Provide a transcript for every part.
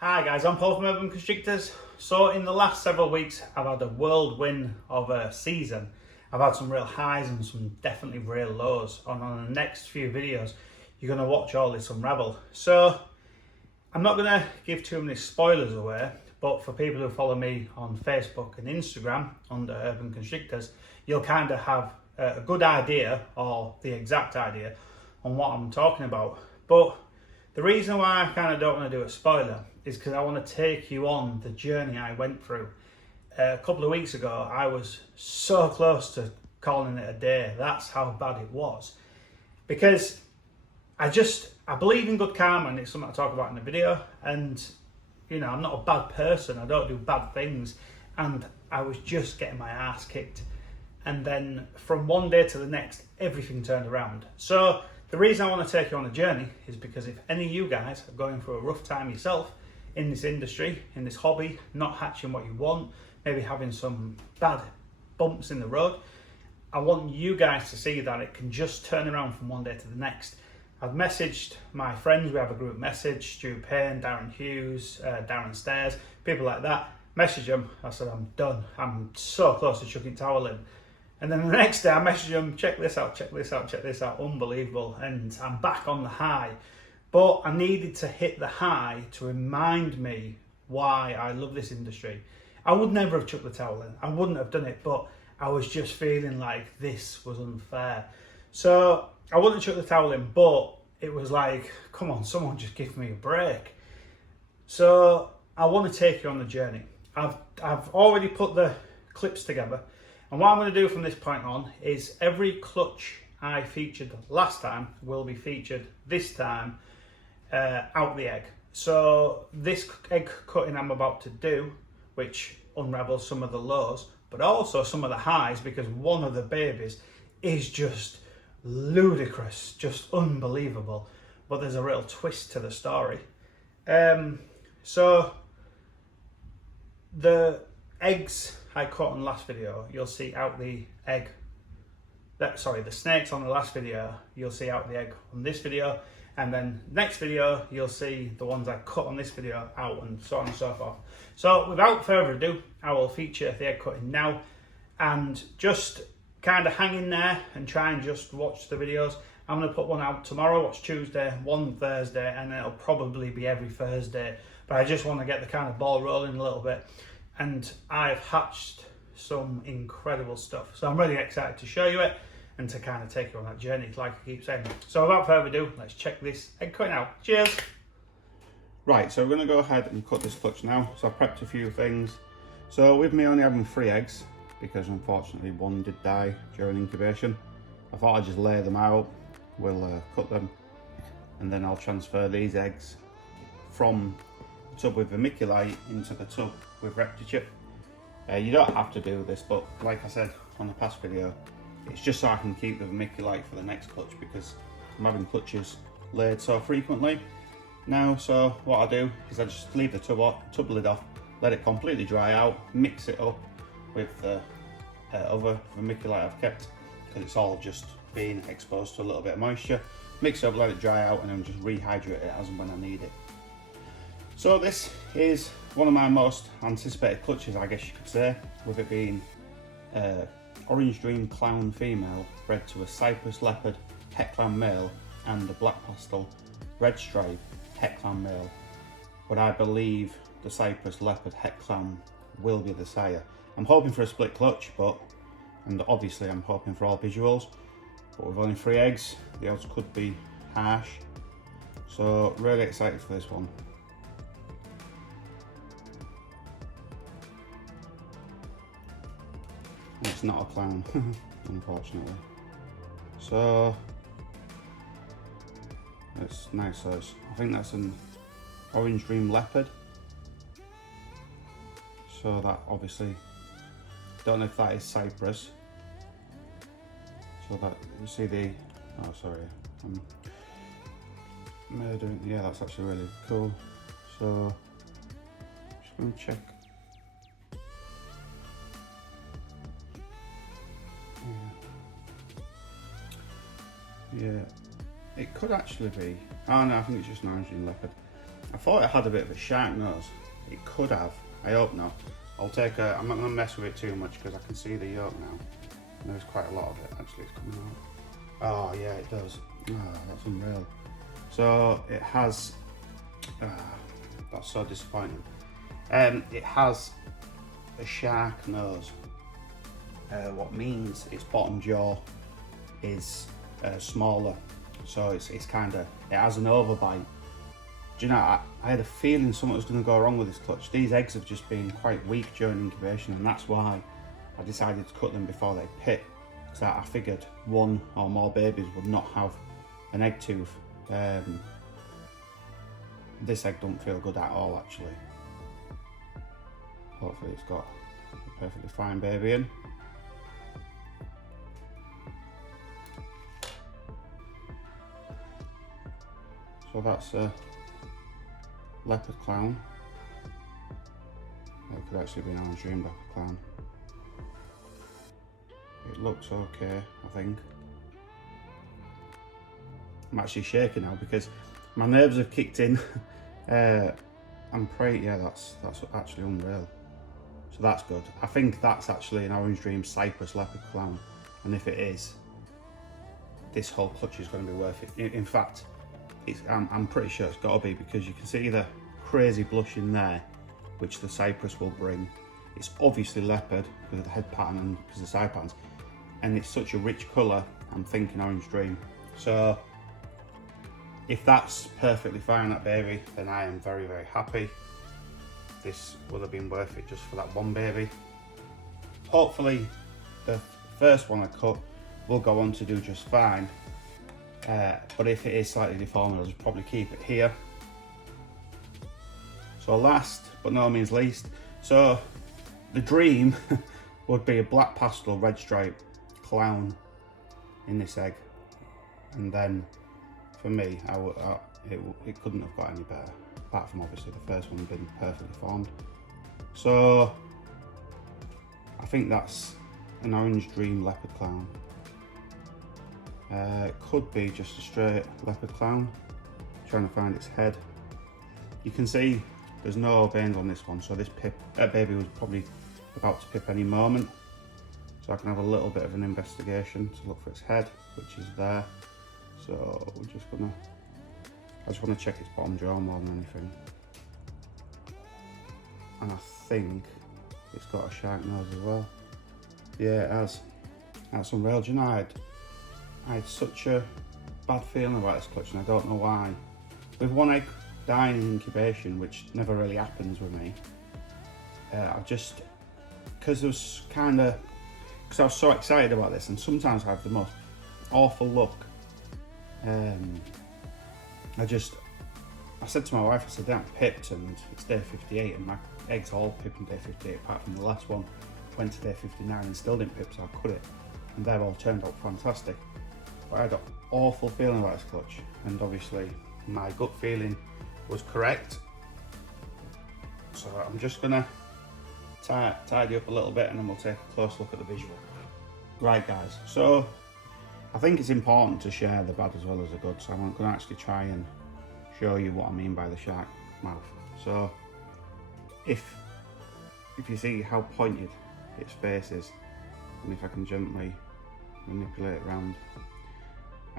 Hi guys, I'm Paul from Constrictors. So in the last several weeks I've had a whirlwind of a season. I've had some real highs and some definitely real lows. And on the next few videos you're going to watch all this unravel. So I'm not going to give too many spoilers away, but for people who follow me on Facebook and Instagram under Urban Constrictors, you'll kind of have a good idea or the exact idea on what I'm talking about. But the reason why I kind of don't want to do a spoiler is because I want to take you on the journey I went through. A couple of weeks ago, I was so close to calling it a day. That's how bad it was. Because I believe in good karma, and it's something I talk about in the video. And, you know, I'm not a bad person. I don't do bad things. And I was just getting my ass kicked. And then from one day to the next, everything turned around. So the reason I want to take you on a journey is because if any of you guys are going through a rough time yourself in this industry, in this hobby, not hatching what you want, maybe having some bad bumps in the road, I want you guys to see that it can just turn around from one day to the next. I've messaged my friends, we have a group message, Stu Payne, Darren Hughes, Darren Stairs, people like that. Message them, I said, I'm done. I'm so close to chucking towel in. And then the next day I messaged them, check this out, check this out, check this out, unbelievable. And I'm back on the high. But I needed to hit the high to remind me why I love this industry. I would never have chucked the towel in. I wouldn't have done it, but I was just feeling like this was unfair. So I wouldn't chuck the towel in, but it was like, come on, someone just give me a break. So I want to take you on the journey. I've already put the clips together. And what I'm going to do from this point on is every clutch I featured last time will be featured this time out the egg. So this egg cutting I'm about to do, which unravels some of the lows, but also some of the highs, because one of the babies is just ludicrous, just unbelievable. But there's a real twist to the story. So the eggs I cut on the last video, you'll see out the egg. The snakes on the last video, you'll see out the egg on this video, and then next video you'll see the ones I cut on this video out, and so on and so forth. So without further ado, I will feature the egg cutting now, and just kind of hang in there and try and just watch the videos. I'm going to put one out tomorrow, what's Tuesday, one Thursday, and it'll probably be every Thursday. But I just want to get the kind of ball rolling a little bit. And I've hatched some incredible stuff. So I'm really excited to show you it and to kind of take you on that journey, like I keep saying. So without further ado, let's check this egg cutting out. Cheers. Right, so we're going to go ahead and cut this clutch now. So I've prepped a few things. So with me only having 3 eggs, because unfortunately one did die during incubation, I thought I'd just lay them out. We'll cut them, and then I'll transfer these eggs from the tub with vermiculite into the tub with ReptiChip. You don't have to do this, but like I said on the past video, it's just so I can keep the vermiculite for the next clutch, because I'm having clutches laid so frequently now. So what I do is I just leave the tub lid off, let it completely dry out, mix it up with the other vermiculite I've kept, because it's all just being exposed to a little bit of moisture. Mix it up, let it dry out, and then just rehydrate it as and when I need it. So this is one of my most anticipated clutches, I guess you could say, with it being Orange Dream Clown female bred to a Cypress Leopard het clan male and a Black Pastel Red Stripe het clan male. But I believe the Cypress Leopard het clan will be the sire. I'm hoping for a split clutch, and obviously I'm hoping for all visuals, but with only 3 eggs, the odds could be harsh. So really excited for this one. It's not a clown, unfortunately. So that's nice. So I think that's an Orange Dream Leopard. So that obviously, don't know if that is Cypress. So that, you see the, oh sorry, I'm murdering, yeah, that's actually really cool. So just going to check. Yeah, it could actually be, oh no, I think it's just an Orange Dream Leopard. I thought it had a bit of a shark nose. It could have. I hope not. I'm not going to mess with it too much because I can see the yolk now. And there's quite a lot of it actually. It's coming out. Oh yeah, it does. Oh, that's unreal. So it has. That's so disappointing. It has a shark nose. What means its bottom jaw is smaller. So it's kind of, it has an overbite. Do you know, I had a feeling something was going to go wrong with this clutch. These eggs have just been quite weak during incubation, and that's why I decided to cut them before they pit. Because I figured one or more babies would not have an egg tooth. This egg don't feel good at all actually. Hopefully it's got a perfectly fine baby in. So that's a leopard clown. It could actually be an orange dream leopard clown. It looks okay, I think. I'm actually shaking now because my nerves have kicked in. I'm pretty, yeah, that's actually unreal. So that's good. I think that's actually an orange dream Cypress leopard clown, and if it is, this whole clutch is going to be worth it. In fact, I'm pretty sure it's got to be, because you can see the crazy blush in there, which the Cypress will bring. It's obviously leopard because of the head pattern and because of the side patterns, and it's such a rich colour. I'm thinking orange dream. So if that's perfectly fine, that baby, then I am very, very happy. This would have been worth it just for that one baby. Hopefully the first one I cut will go on to do just fine. But if it is slightly deformed, I'll just probably keep it here. So last but no means least, so the dream would be a black pastel red stripe clown in this egg, and then for me, it couldn't have got any better, apart from obviously the first one being perfectly formed. So I think that's an orange dream leopard clown. It could be just a straight leopard clown. Trying to find its head. You can see there's no veins on this one, so this baby was probably about to pip any moment. So I can have a little bit of an investigation to look for its head, which is there. So I just want to check its bottom jaw more than anything. And I think it's got a shark nose as well. Yeah, it has. That's unreal. Do you know, I had such a bad feeling about this clutch, and I don't know why. With one egg dying in incubation, which never really happens with me, because I was so excited about this, and sometimes I have the most awful luck. I said to my wife, I said, I'm pipped and it's day 58 and my eggs all pipped on day 58 apart from the last one. Went to day 59 and still didn't pip, so I cut it, and they've all turned out fantastic. But I had an awful feeling about this clutch, and obviously my gut feeling was correct. So I'm just gonna tidy up a little bit and then we'll take a close look at the visual. Right guys, so I think it's important to share the bad as well as the good, so I'm gonna actually try and show you what I mean by the shark mouth. So if you see how pointed its face is, and if I can gently manipulate it around,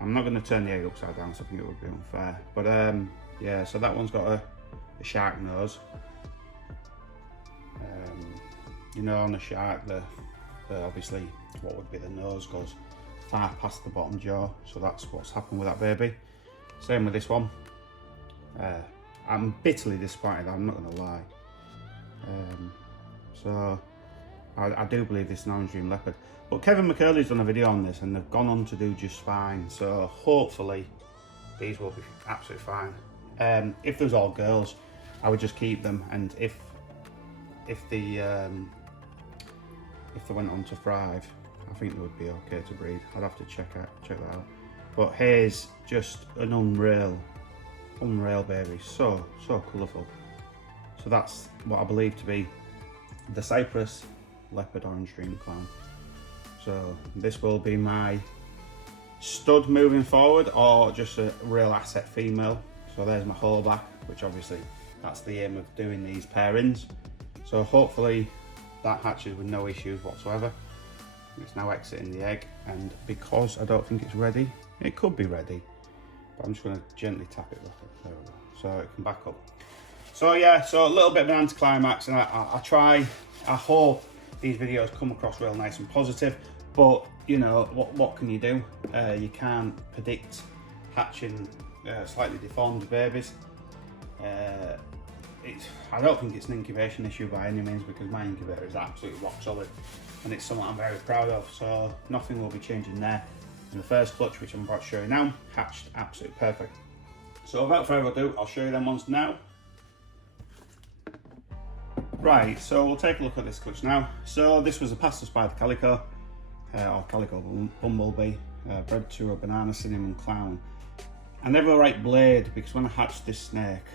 I'm not going to turn the egg upside down, so I think it would be unfair. But yeah, so that one's got a shark nose. You know, on the shark, the obviously what would be the nose goes far past the bottom jaw, so that's what's happened with that baby. Same with this one. I'm bitterly disappointed, I'm not going to lie. So I do believe this is an orange dream leopard. But Kevin McCurley's done a video on this and they've gone on to do just fine. So hopefully these will be absolutely fine. If there's all girls, I would just keep them. And if they went on to thrive, I think they would be okay to breed. I'd have to check that out. But here's just an unreal baby. So colourful. So that's what I believe to be the Cypress leopard orange dream clown. So this will be my stud moving forward, or just a real asset female. So there's my whole back. which obviously that's the aim of doing these pairings. So hopefully that hatches with no issues whatsoever. It's now exiting the egg, and because I don't think it's ready, it could be ready, but I'm just going to gently tap it, look, there we go, so it can back up. So yeah, so a little bit of an anticlimax, and I hope these videos come across real nice and positive, but you know, what can you do? You can't predict hatching slightly deformed babies. I don't think it's an incubation issue by any means, because my incubator is absolutely rock solid and it's something I'm very proud of, so nothing will be changing there. And the first clutch, which I'm about to show you now, hatched absolutely perfect. So without further ado, I'll show you them ones now. Right, so we'll take a look at this clutch now. So this was a pastel spider calico, or calico bumblebee, bred to a banana cinnamon clown. I never write blade because when I hatched this snake,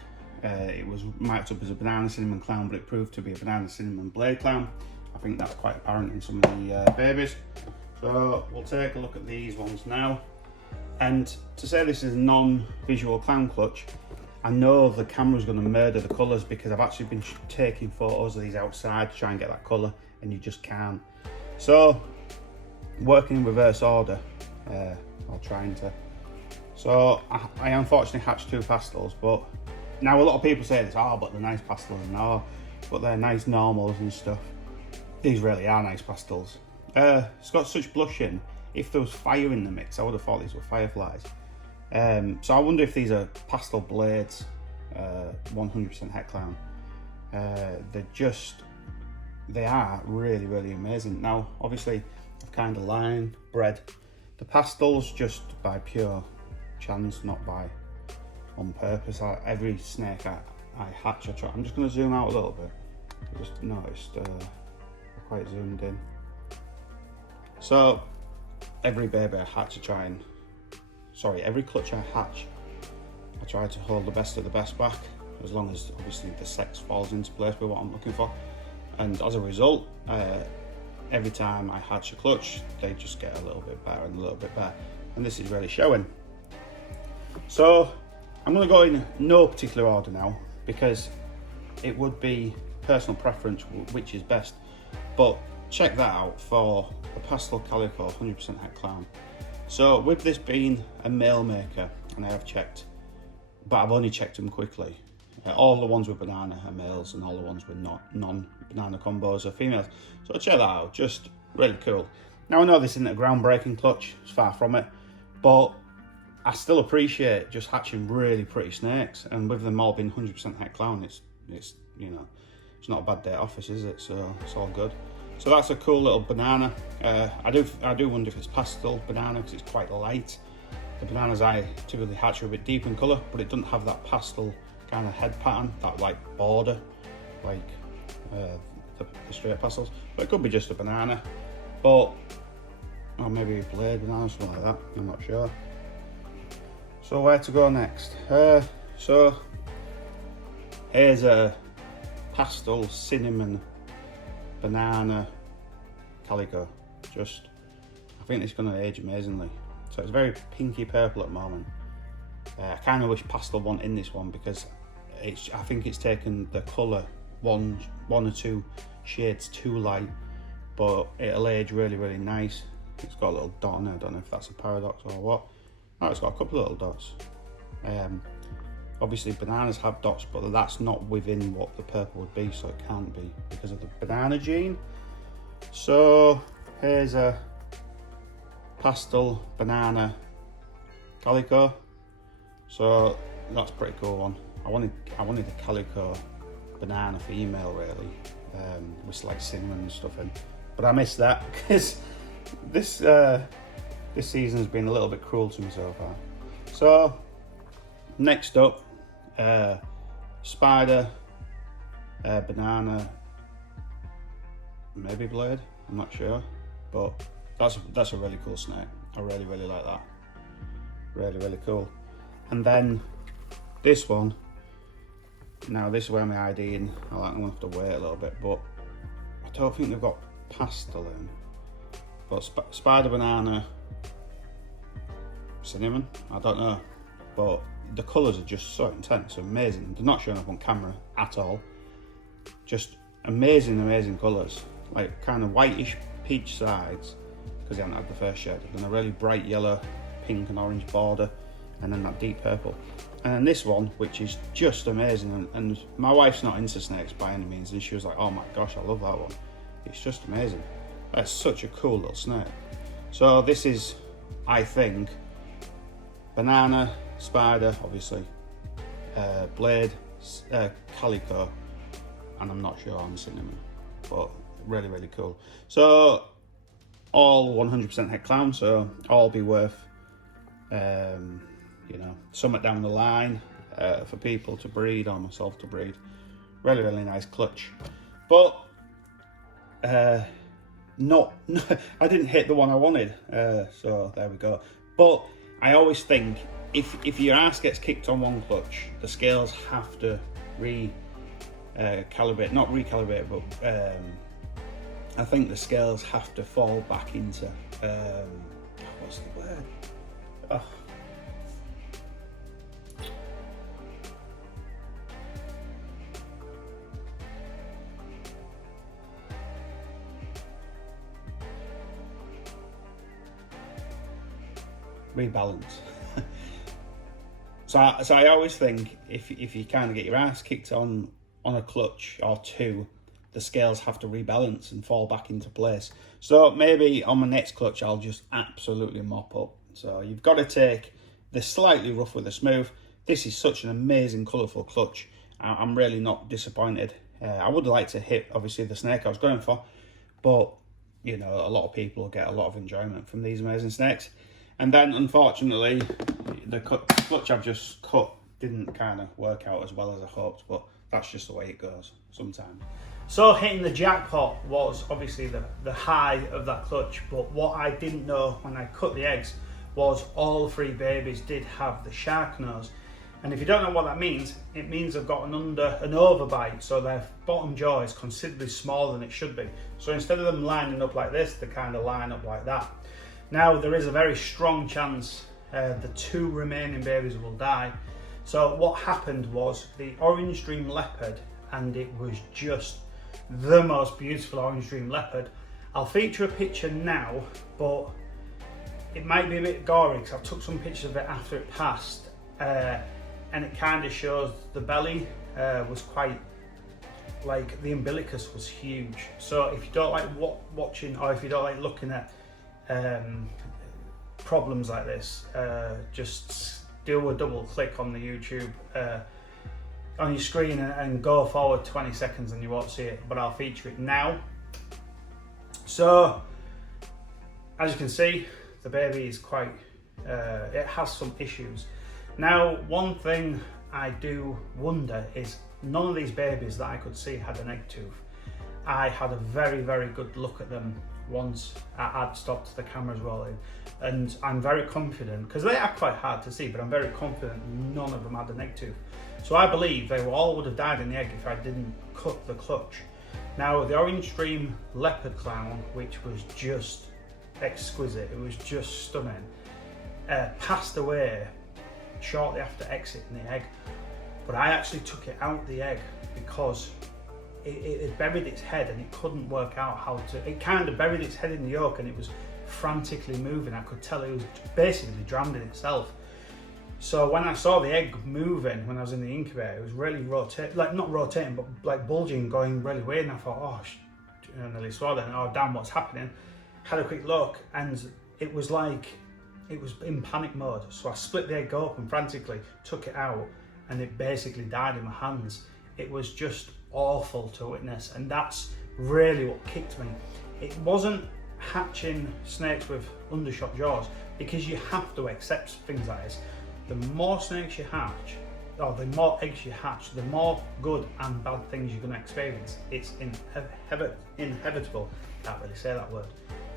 it was marked up as a banana cinnamon clown, but it proved to be a banana cinnamon blade clown. I think that's quite apparent in some of the babies. So we'll take a look at these ones now. And to say this is a non-visual clown clutch, I know the camera's going to murder the colours, because I've actually been taking photos of these outside to try and get that colour, and you just can't. So, working in reverse order, or trying to. So, I unfortunately hatched 2 pastels, but now a lot of people say this, oh, but they're nice pastels, and oh, but they're nice normals and stuff. These really are nice pastels. It's got such blushing. If there was fire in the mix, I would have thought these were fireflies. So I wonder if these are pastel blades, 100% het clown. They are really, really amazing. Now, obviously, I've kind of line bred the pastels just by pure chance, not by on purpose. Every snake I hatch, I try. I'm just going to zoom out a little bit. I just noticed quite zoomed in. So every baby I hatch, every clutch I hatch, I try to hold the best of the best back, as long as obviously the sex falls into place with what I'm looking for. And as a result, every time I hatch a clutch, they just get a little bit better and a little bit better. And this is really showing. So I'm going to go in no particular order now, because it would be personal preference which is best. But check that out for a pastel calico 100% het clown. So with this being a male maker, and I have checked, but I've only checked them quickly, all the ones with banana are males and all the ones with non-banana combos are females. So check that out, just really cool. Now I know this isn't a groundbreaking clutch, it's far from it, but I still appreciate just hatching really pretty snakes, and with them all being 100% het clown, it's you know, it's not a bad day at office, is it? So it's all good. So that's a cool little banana. I do wonder if it's pastel banana, because it's quite light. The bananas I typically hatch are a bit deep in colour, but it doesn't have that pastel kind of head pattern, that like border, like the straight pastels. But it could be just a banana, or maybe a blade banana, something like that. I'm not sure. So where to go next? So here's a pastel cinnamon banana calico. I think it's going to age amazingly. So it's very pinky purple at the moment. I kind of wish pastel wasn't in this one, because I think it's taken the colour one or two shades too light, but it'll age really, really nice. It's got a little dot on it. I don't know if that's a paradox or what. Oh, it's got a couple of little dots. Obviously bananas have dots, but that's not within what the purple would be, so it can't be because of the banana gene. So here's a pastel banana calico. So that's a pretty cool one. I wanted a calico banana female really, with like cinnamon and stuff in, but I missed that because this season has been a little bit cruel to me so far. So next up, spider, banana, maybe blade, I'm not sure, but that's a really cool snake. I really like that. Really cool. And then this one, now this is where my IDing, I'm gonna have to wait a little bit, but I don't think they've got pastel in. But spider, banana, cinnamon, I don't know, but the colours are just so intense, amazing. They're not showing up on camera at all. Just amazing colours, like kind of whitish peach sides, because they haven't had the first shade, and a really bright yellow, pink and orange border, and then that deep purple. And then this one, which is just amazing, and my wife's not into snakes by any means, and she was like, oh my gosh, I love that one. It's just amazing. That's such a cool little snake. So this is, I think, banana, spider, obviously, blade, calico, and I'm not sure on cinnamon, but really cool. So all 100% het clown, so all be worth, you know, somewhat down the line for people to breed or myself to breed. Really nice clutch. But no, I didn't hit the one I wanted, so there we go. But I always think if your ass gets kicked on one clutch, the scales have to calibrate, not recalibrate, but I think the scales have to fall back into what's the word? Oh. Rebalance. So I always think if you kind of get your ass kicked on a clutch or two, the scales have to rebalance and fall back into place. So maybe on my next clutch I'll just absolutely mop up. So you've got to take the slightly rough with the smooth. This is such an amazing colourful clutch. I'm really not disappointed. I would like to hit obviously the snake I was going for, but you know, a lot of people get a lot of enjoyment from these amazing snakes. And then unfortunately the clutch I've just cut didn't kind of work out as well as I hoped, but that's just the way it goes sometimes. So hitting the jackpot was obviously the high of that clutch, but what I didn't know when I cut the eggs was all three babies did have the shark nose. And if you don't know what that means, it means they've got an overbite, so their bottom jaw is considerably smaller than it should be. So instead of them lining up like this, they kind of line up like that. Now there is a very strong chance the two remaining babies will die. So what happened was the orange dream leopard, and it was just the most beautiful orange dream leopard. I'll feature a picture now, but it might be a bit gory because I took some pictures of it after it passed, and it kind of shows the belly was quite, like the umbilicus was huge. So if you don't like watching, or if you don't like looking at problems like this, just do a double click on the YouTube on your screen and go forward 20 seconds and you won't see it, but I'll feature it now. So as you can see, the baby is quite, it has some issues. Now one thing I do wonder is none of these babies that I could see had an egg tooth. I had a very good look at them once I'd stopped the cameras rolling, and I'm very confident, because they are quite hard to see, but I'm very confident none of them had an egg tooth. So I believe they all would have died in the egg if I didn't cut the clutch. Now the orange dream leopard clown, which was just exquisite, it was just stunning, passed away shortly after exiting the egg, but I actually took it out the egg because it had buried its head and it couldn't work out how to, it kind of buried its head in the yolk and it was frantically moving. I could tell it was basically drowned in itself. So when I saw the egg moving when I was in the incubator, it was really rotating, like not rotating, but like bulging, going really weird, and I thought, oh, I nearly swallowed it, oh damn, what's happening? Had a quick look and it was like, it was in panic mode. So I split the egg open frantically, took it out, and it basically died in my hands. It was just awful to witness, and that's really what kicked me. It wasn't hatching snakes with undershot jaws, because you have to accept things like this. The more snakes you hatch, or the more eggs you hatch, the more good and bad things you're going to experience. It's inevitable. Can't really say that word.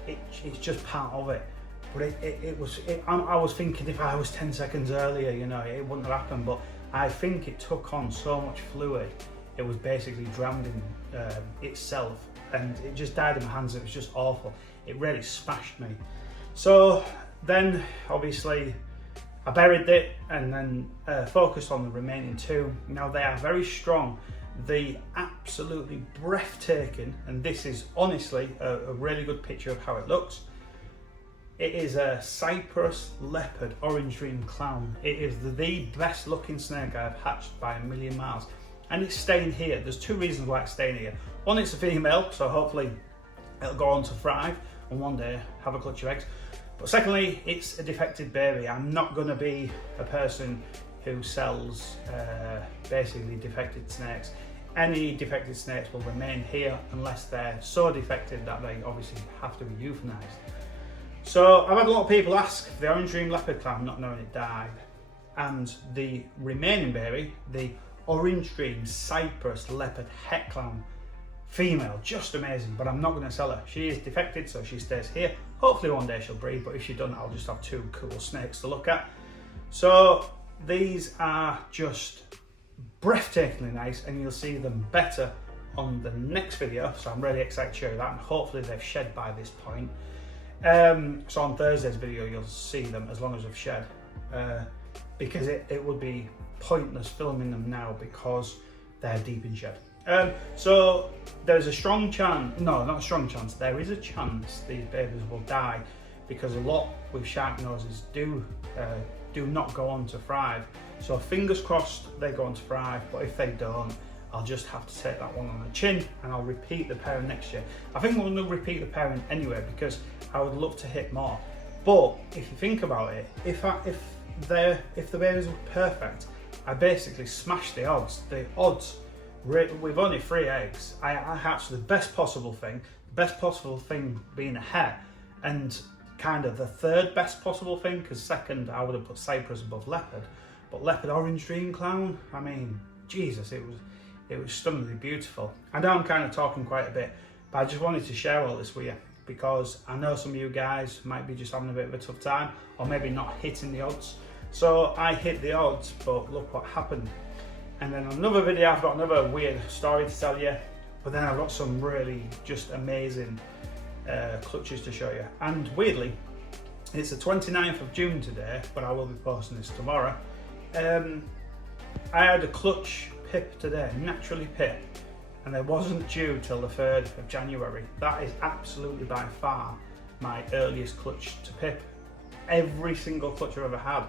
It's just part of it. But I was thinking if I was 10 seconds earlier, you know, it wouldn't have happened. But I think it took on so much fluid, it was basically drowned in itself, and it just died in my hands. It was just awful. It really smashed me. So then, obviously, I buried it and then focused on the remaining two. Now they are very strong. They absolutely breathtaking, and this is honestly a really good picture of how it looks. It is a Cypress Leopard Orange Dream Clown. It is the best looking snake I've hatched by a million miles. And it's staying here. There's two reasons why it's staying here. One, it's a female, so hopefully it'll go on to thrive and one day have a clutch of eggs. But secondly, it's a defected baby. I'm not going to be a person who sells basically defected snakes. Any defected snakes will remain here unless they're so defected that they obviously have to be euthanized. So I've had a lot of people ask the Orange Dream Leopard Clown, not knowing it died, and the remaining baby, the Orange Dream Cypress Leopard Het Clown female, just amazing, but I'm not going to sell her. She is defected, so she stays here. Hopefully one day she'll breed, but if she doesn't, I'll just have two cool snakes to look at. So these are just breathtakingly nice, and you'll see them better on the next video, so I'm really excited to show you that, and hopefully they've shed by this point. So on Thursday's video you'll see them as long as they've shed, because it would be pointless filming them now because they're deep in shed. So there's a strong chance, no, not a strong chance, there is a chance these babies will die, because a lot with shark noses do not go on to thrive. So fingers crossed they go on to thrive, but if they don't, I'll just have to take that one on the chin and I'll repeat the pairing next year. I think we're going to repeat the pairing anyway because I would love to hit more. But if you think about it, if the babies were perfect, I basically smashed the odds. The odds, with only 3 eggs, I hatched the best possible thing being a het, and kind of the third best possible thing, because second I would have put Cypress above Leopard, but Leopard Orange Dream Clown, I mean, Jesus, it was stunningly beautiful. I know I'm kind of talking quite a bit, but I just wanted to share all this with you because I know some of you guys might be just having a bit of a tough time, or maybe not hitting the odds. So I hit the odds, but look what happened. And then on another video, I've got another weird story to tell you, but then I've got some really just amazing clutches to show you. And weirdly, it's the 29th of June today, but I will be posting this tomorrow. I had a clutch pip today, naturally pip, and it wasn't due till the 3rd of January. That is absolutely by far my earliest clutch to pip. Every single clutch I've ever had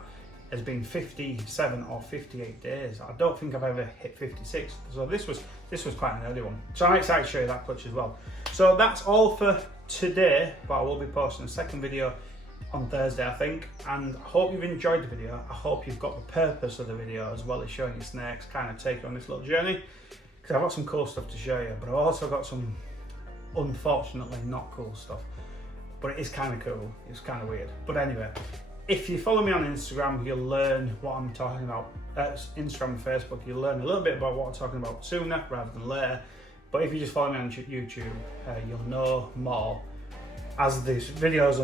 has been 57 or 58 days. I don't think I've ever hit 56, so this was quite an early one. So I'm excited to show you that clutch as well. So that's all for today, but I will be posting a second video on Thursday, I think, and I hope you've enjoyed the video. I hope you've got the purpose of the video as well as showing you snakes, kind of take you on this little journey, because I've got some cool stuff to show you, but I've also got some unfortunately not cool stuff, but it is kind of cool. It's kind of weird, but anyway, if you follow me on Instagram, you'll learn what I'm talking about. Instagram and Facebook, you'll learn a little bit about what I'm talking about sooner rather than later, but if you just follow me on YouTube, you'll know more as these videos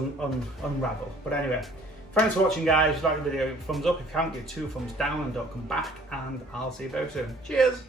unravel. But anyway, thanks for watching, guys. If you like the video, thumbs up. If you haven't, give 2 thumbs down and don't come back, and I'll see you very soon. Cheers!